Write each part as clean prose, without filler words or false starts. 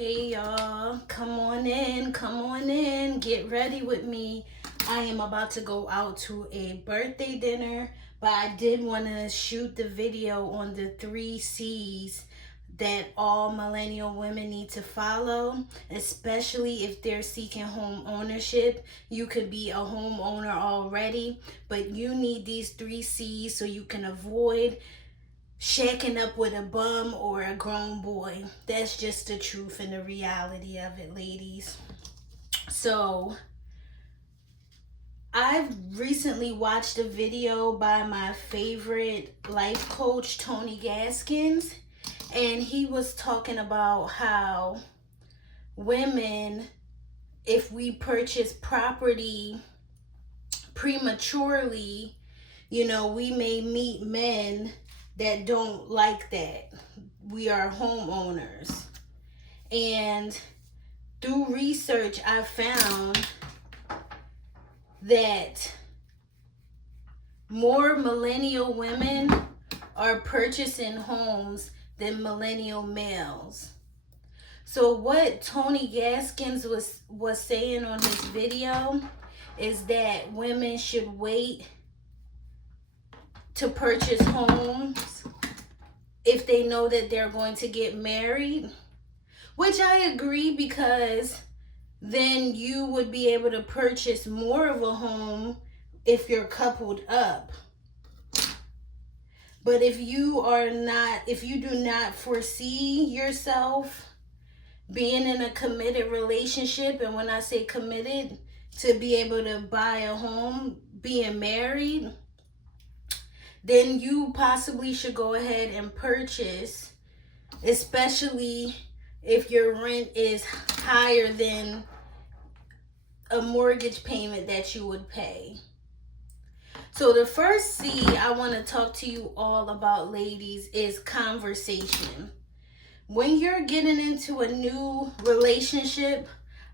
Hey y'all, come on in, get ready with me. I am about to go out to a birthday dinner, but I did want to shoot the video on the 3 C's that all millennial women need to follow, especially if they're seeking home ownership. You could be a homeowner already, but you need these 3 C's so you can avoid shacking up with a bum or a grown boy. That's just the truth and the reality of it, ladies. So I've recently watched a video by my favorite life coach, Tony Gaskins, and he was talking about how women, if we purchase property prematurely, we may meet men that don't like that. We are homeowners. And through research, I found that more millennial women are purchasing homes than millennial males. So what Tony Gaskins was saying on his video is that women should wait to purchase homes if they know that they're going to get married, which I agree, because then you would be able to purchase more of a home if you're coupled up. But if you do not foresee yourself being in a committed relationship, and when I say committed, to be able to buy a home, being married, then you possibly should go ahead and purchase, especially if your rent is higher than a mortgage payment that you would pay. So the first C I want to talk to you all about, ladies, is conversation. When you're getting into a new relationship,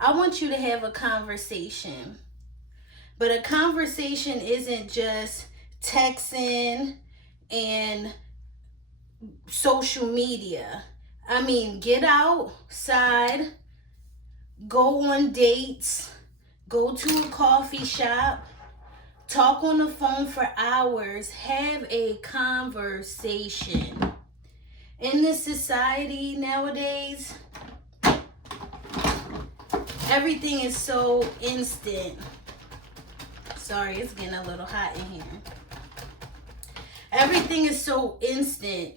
I want you to have a conversation. But a conversation isn't just texting and social media. I mean, get outside, go on dates, go to a coffee shop, talk on the phone for hours, have a conversation. In this society nowadays, everything is so instant. Sorry, it's getting a little hot in here. Everything is so instant.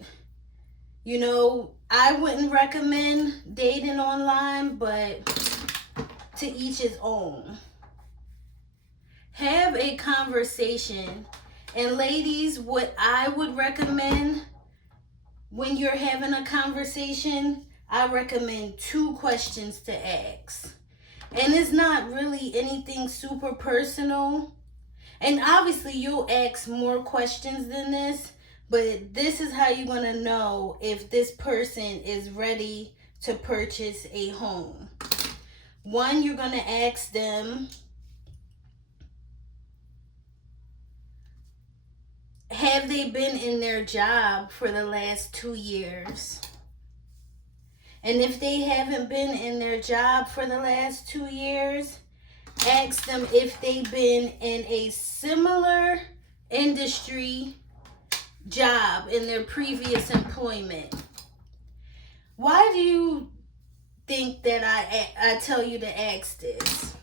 I wouldn't recommend dating online, but to each his own. Have a conversation. And ladies, what I would recommend when you're having a conversation, I recommend 2 questions to ask. And it's not really anything super personal. And obviously you'll ask more questions than this, but this is how you're going to know if this person is ready to purchase a home. 1, you're going to ask them, have they been in their job for the last 2 years? And if they haven't been in their job for the last 2 years, ask them if they've been in a similar industry job in their previous employment. Why do you think that I tell you to ask this?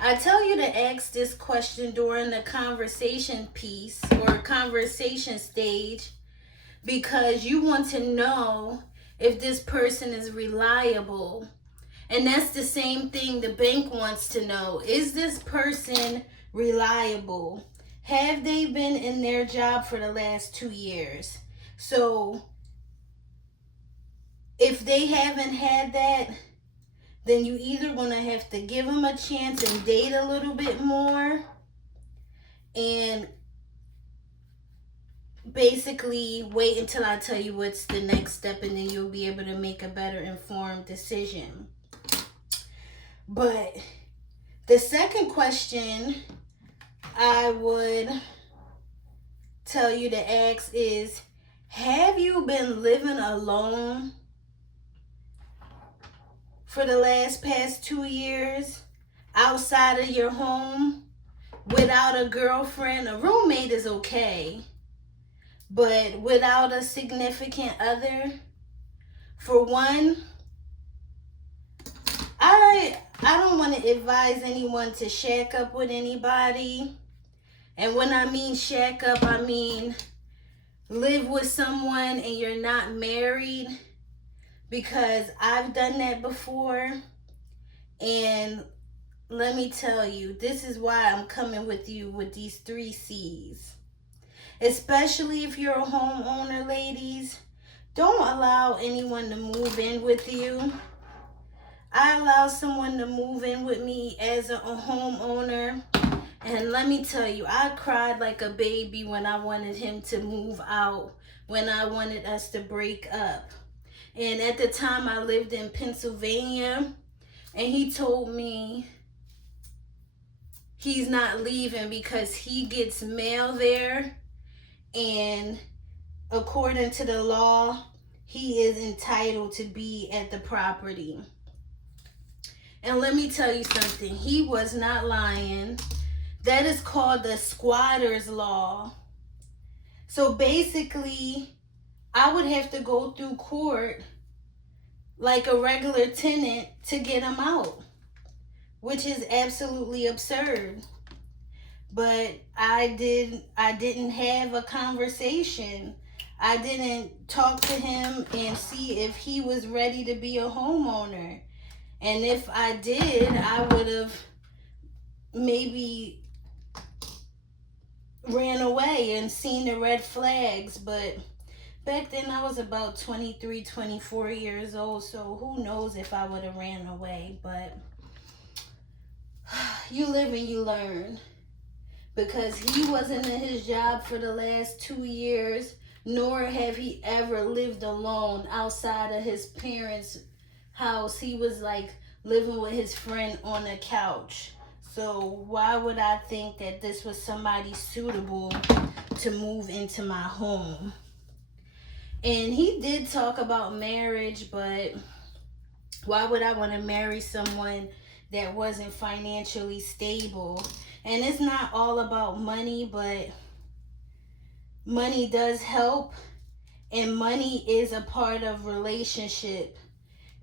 I tell you to ask this question during the conversation piece or conversation stage because you want to know if this person is reliable. And that's the same thing the bank wants to know. Is this person reliable? Have they been in their job for the last 2 years? So if they haven't had that, then you either going to have to give them a chance and date a little bit more and basically wait until I tell you what's the next step, and then you'll be able to make a better informed decision. But the second question I would tell you to ask is, have you been living alone for the past 2 years outside of your home without a girlfriend, a roommate is okay, but without a significant other, for one, I don't want to advise anyone to shack up with anybody. And when I mean shack up, I mean live with someone and you're not married, because I've done that before. And let me tell you, this is why I'm coming with you with these 3 C's. Especially if you're a homeowner, ladies, don't allow anyone to move in with you. I allowed someone to move in with me as a homeowner, and let me tell you, I cried like a baby when I wanted him to move out, when I wanted us to break up. And at the time I lived in Pennsylvania, and he told me he's not leaving because he gets mail there, and according to the law, he is entitled to be at the property. And let me tell you something, he was not lying. That is called the squatter's law. So basically, I would have to go through court like a regular tenant to get him out, which is absolutely absurd. But I didn't have a conversation. I didn't talk to him and see if he was ready to be a homeowner. And if I did, I would have maybe ran away and seen the red flags. But back then I was about 23, 24 years old, so who knows if I would have ran away. But you live and you learn, because he wasn't in his job for the last 2 years, nor have he ever lived alone outside of his parents' house. He was like living with his friend on a couch. So why would I think that this was somebody suitable to move into my home? And he did talk about marriage, but why would I want to marry someone that wasn't financially stable? And it's not all about money, but money does help, and money is a part of relationship.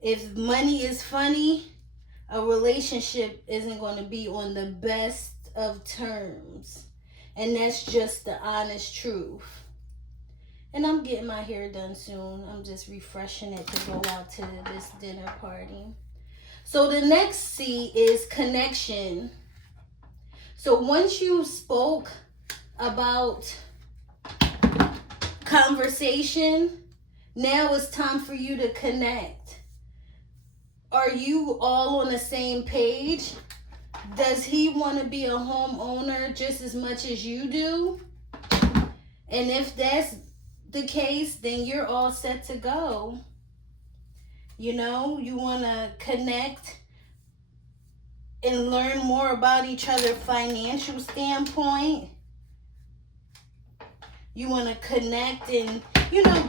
If money is funny, a relationship isn't going to be on the best of terms. And that's just the honest truth. And I'm getting my hair done soon. I'm just refreshing it to go out to this dinner party. So the next C is connection. So once you spoke about conversation, now it's time for you to connect. Are you all on the same page? Does he want to be a homeowner just as much as you do? And if that's the case, then you're all set to go. You know, you want to connect and learn more about each other financial standpoint. You want to connect and,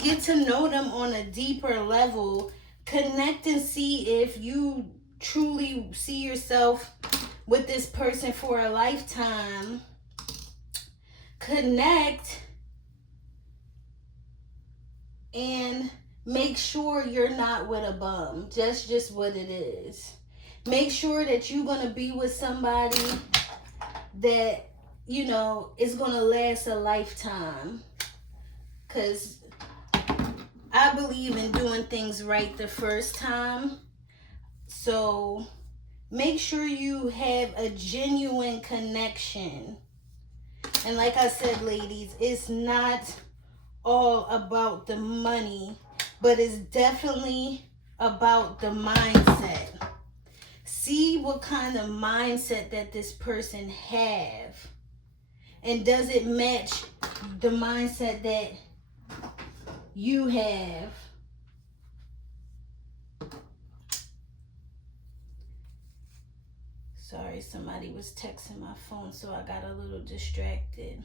get to know them on a deeper level. Connect and see if you truly see yourself with this person for a lifetime. Connect and make sure you're not with a bum. That's just what it is. Make sure that you're going to be with somebody that, is going to last a lifetime. Because I believe in doing things right the first time. So make sure you have a genuine connection. And like I said, ladies, it's not all about the money, but it's definitely about the mindset. See what kind of mindset that this person have, and does it match the mindset that you have? Sorry, somebody was texting my phone, so I got a little distracted.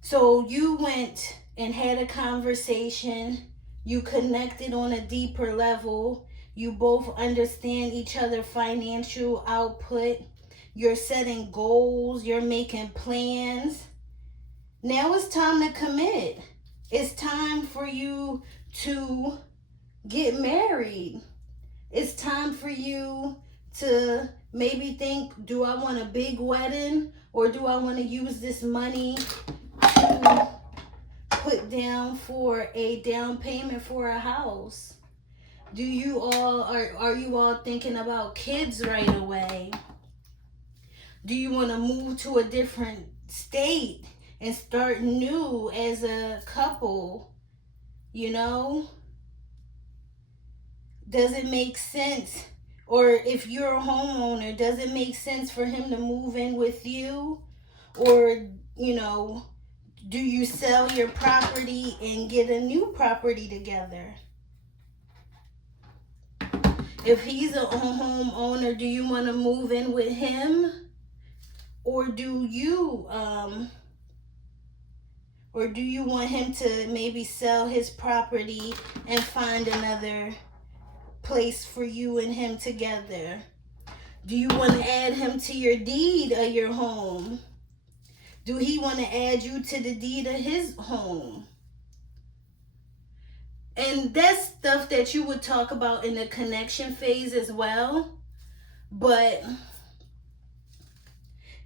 So you went and had a conversation, you connected on a deeper level, You both understand each other financial output. You're setting goals. You're making plans. Now it's time to commit. It's time for you to get married. It's time for you to maybe think, do I want a big wedding, or do I want to use this money to put down for a down payment for a house? Are you all thinking about kids right away? Do you want to move to a different state and start new as a couple? You know? Does it make sense? Or if you're a homeowner, does it make sense for him to move in with you? Or, do you sell your property and get a new property together? If he's a homeowner, do you want to move in with him? Or do you want him to maybe sell his property and find another place for you and him together? Do you want to add him to your deed of your home? Do he want to add you to the deed of his home? And that's stuff that you would talk about in the connection phase as well. But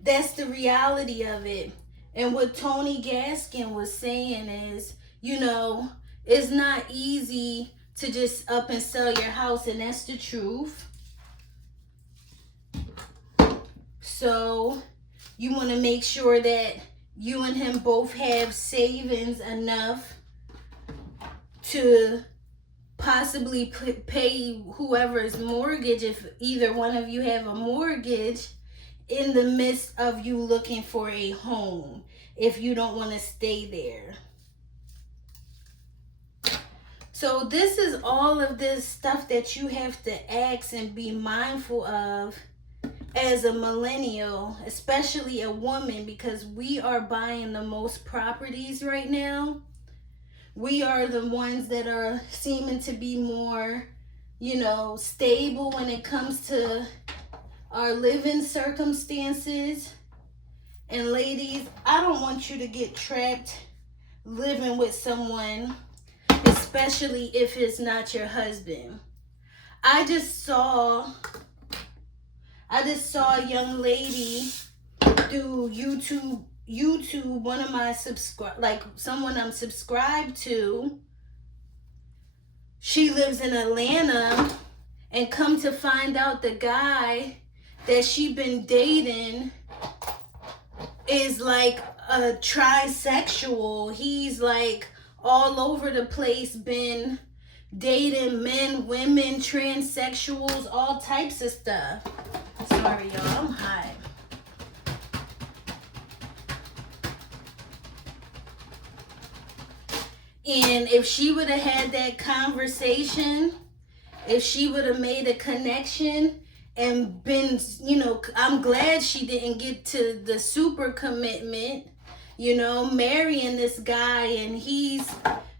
that's the reality of it. And what Tony Gaskin was saying is, it's not easy to just up and sell your house, and that's the truth. So you want to make sure that you and him both have savings enough to possibly pay whoever's mortgage, if either one of you have a mortgage, in the midst of you looking for a home, if you don't want to stay there. So this is all of this stuff that you have to ask and be mindful of as a millennial, especially a woman, because we are buying the most properties right now. We are the ones that are seeming to be more, stable when it comes to our living circumstances. And ladies, I don't want you to get trapped living with someone, especially if it's not your husband. I just saw a young lady do YouTube, one of my someone I'm subscribed to. She lives in Atlanta, and come to find out, the guy that she been dating is like a trisexual. He's like all over the place, been dating men, women, transsexuals, all types of stuff. Sorry, y'all, I'm high. And if she would have had that conversation, if she would have made a connection and been, I'm glad she didn't get to the super commitment, marrying this guy and he's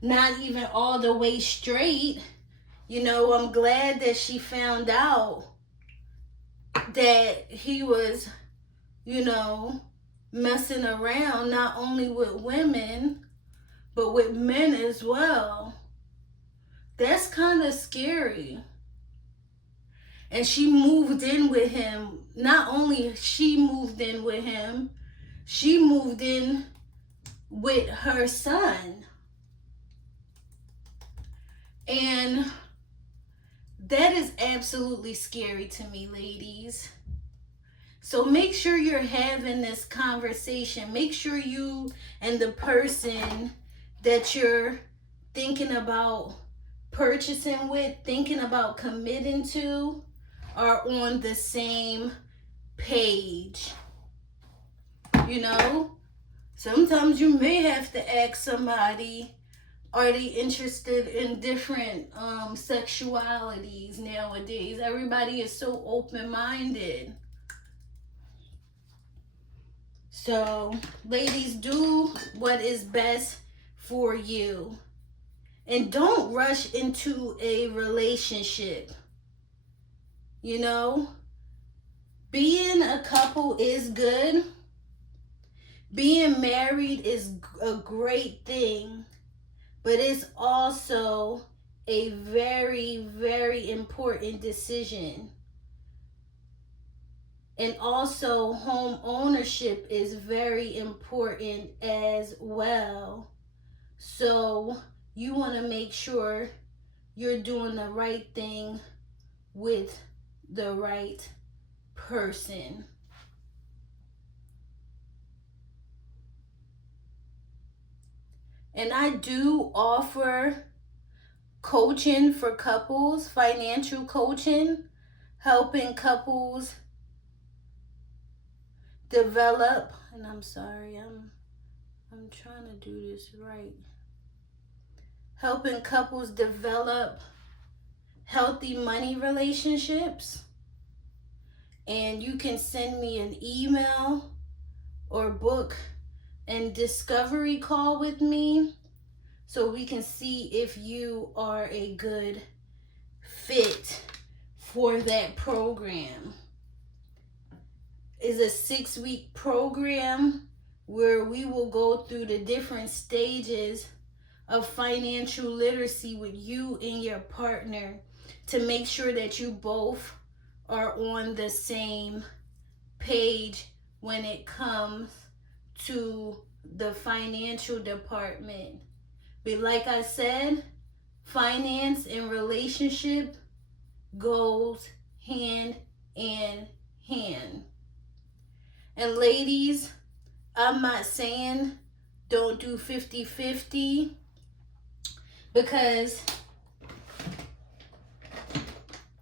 not even all the way straight. I'm glad that she found out that he was, messing around not only with women, but with men as well. That's kind of scary. And she moved in with him. Not only she moved in with him, she moved in with her son. And that is absolutely scary to me, ladies. So make sure you're having this conversation. Make sure you and the person that you're thinking about purchasing with, thinking about committing to, are on the same page. Sometimes you may have to ask somebody, are they interested in different sexualities nowadays? Everybody is so open-minded. So, ladies, do what is best for you. And don't rush into a relationship. You know, being a couple is good. Being married is a great thing, but it's also a very, very important decision. And also, home ownership is very important as well. So, you want to make sure you're doing the right thing with the right person. And I do offer coaching for couples, financial coaching, helping couples develop, and I'm sorry, I'm trying to do this right. Helping couples develop healthy money relationships. And you can send me an email or book and discovery call with me so we can see if you are a good fit for that program. It's a 6-week program where we will go through the different stages of financial literacy with you and your partner to make sure that you both are on the same page when it comes to the financial department. But like I said, finance and relationship goes hand in hand. And ladies, I'm not saying don't do 50-50, because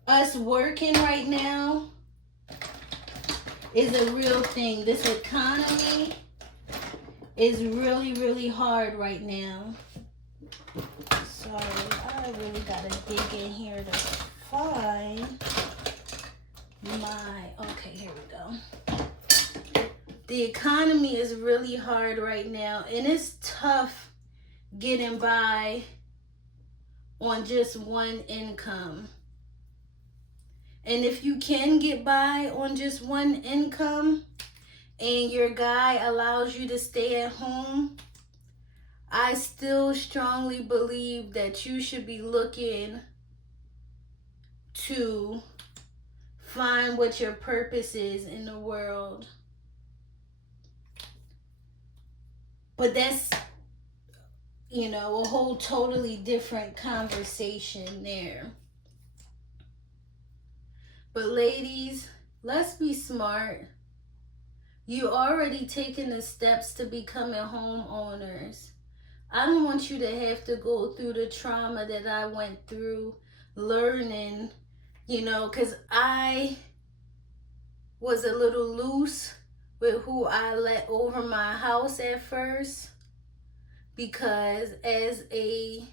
us working right now is a real thing. This economy is really, really hard right now. Sorry, I really gotta dig in here to find okay, here we go. The economy is really hard right now, and it's tough getting by on just one income. And if you can get by on just one income and your guy allows you to stay at home, I still strongly believe that you should be looking to find what your purpose is in the world. But that's, a whole totally different conversation there. But ladies, let's be smart. You already taken the steps to becoming homeowners. I don't want you to have to go through the trauma that I went through learning, because I was a little loose with who I let over my house at first, because as a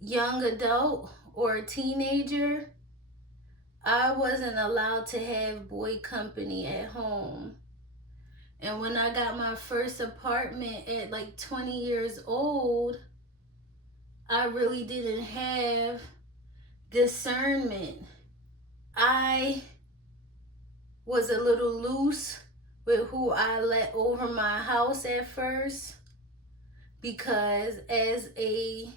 young adult or a teenager, I wasn't allowed to have boy company at home. And when I got my first apartment at like 20 years old, I really didn't have discernment. I was a little loose with who I let over my house at first, because as a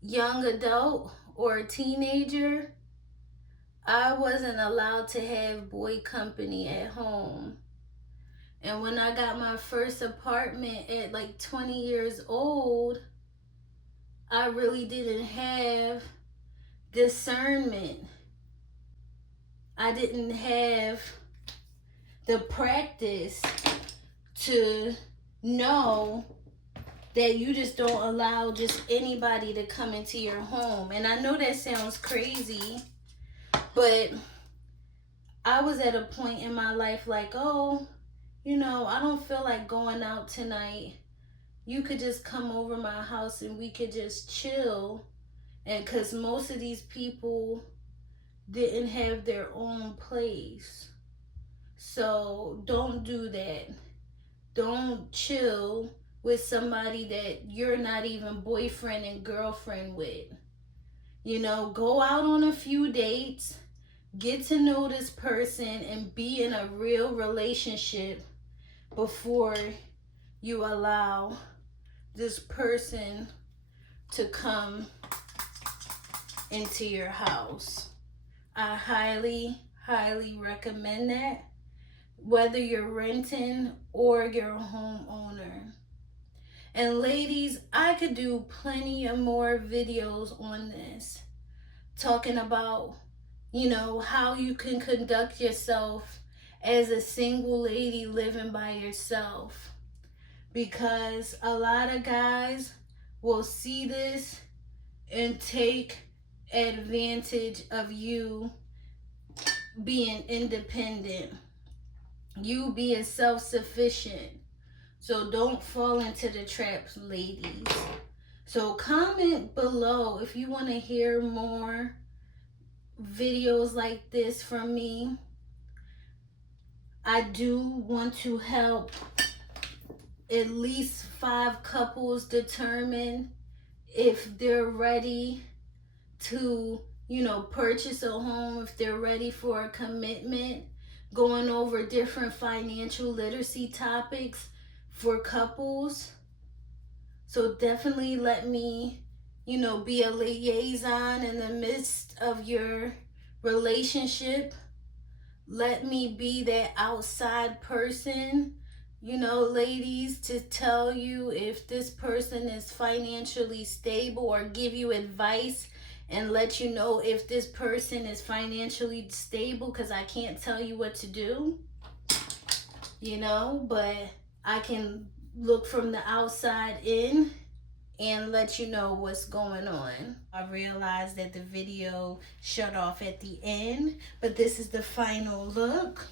young adult or a teenager, I wasn't allowed to have boy company at home. And when I got my first apartment at like 20 years old, I really didn't have discernment. I didn't have the practice to know that you just don't allow just anybody to come into your home. And I know that sounds crazy, but I was at a point in my life like, I don't feel like going out tonight. You could just come over my house and we could just chill. And because most of these people didn't have their own place. So don't do that. Don't chill with somebody that you're not even boyfriend and girlfriend with. You know, go out on a few dates, get to know this person, and be in a real relationship before you allow this person to come into your house. I highly, highly recommend that, whether you're renting or you're a homeowner. And ladies, I could do plenty of more videos on this, talking about, you know, how you can conduct yourself as a single lady living by yourself. Because a lot of guys will see this and take advantage of you being independent, you being self-sufficient. So don't fall into the traps, ladies. So comment below if you want to hear more videos like this from me. I do want to help at least 5 couples determine if they're ready to, you know, purchase a home, if they're ready for a commitment, going over different financial literacy topics for couples. So definitely let me, you know, be a liaison in the midst of your relationship. Let me be that outside person, you know, ladies, to tell you if this person is financially stable, or give you advice and let you know if this person is financially stable, because I can't tell you what to do, you know, but I can look from the outside in and let you know what's going on. I realized that the video shut off at the end, but this is the final look.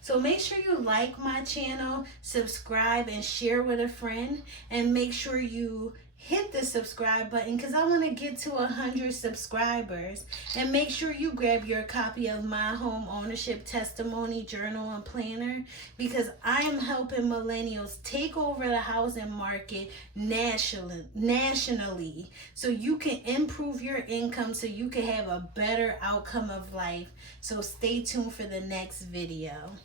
So make sure you like my channel, subscribe, and share with a friend, and make sure you hit the subscribe button, because I want to get to 100 subscribers. And make sure you grab your copy of my home ownership testimony journal and planner, because I am helping millennials take over the housing market nationally, so you can improve your income, so you can have a better outcome of life. So stay tuned for the next video.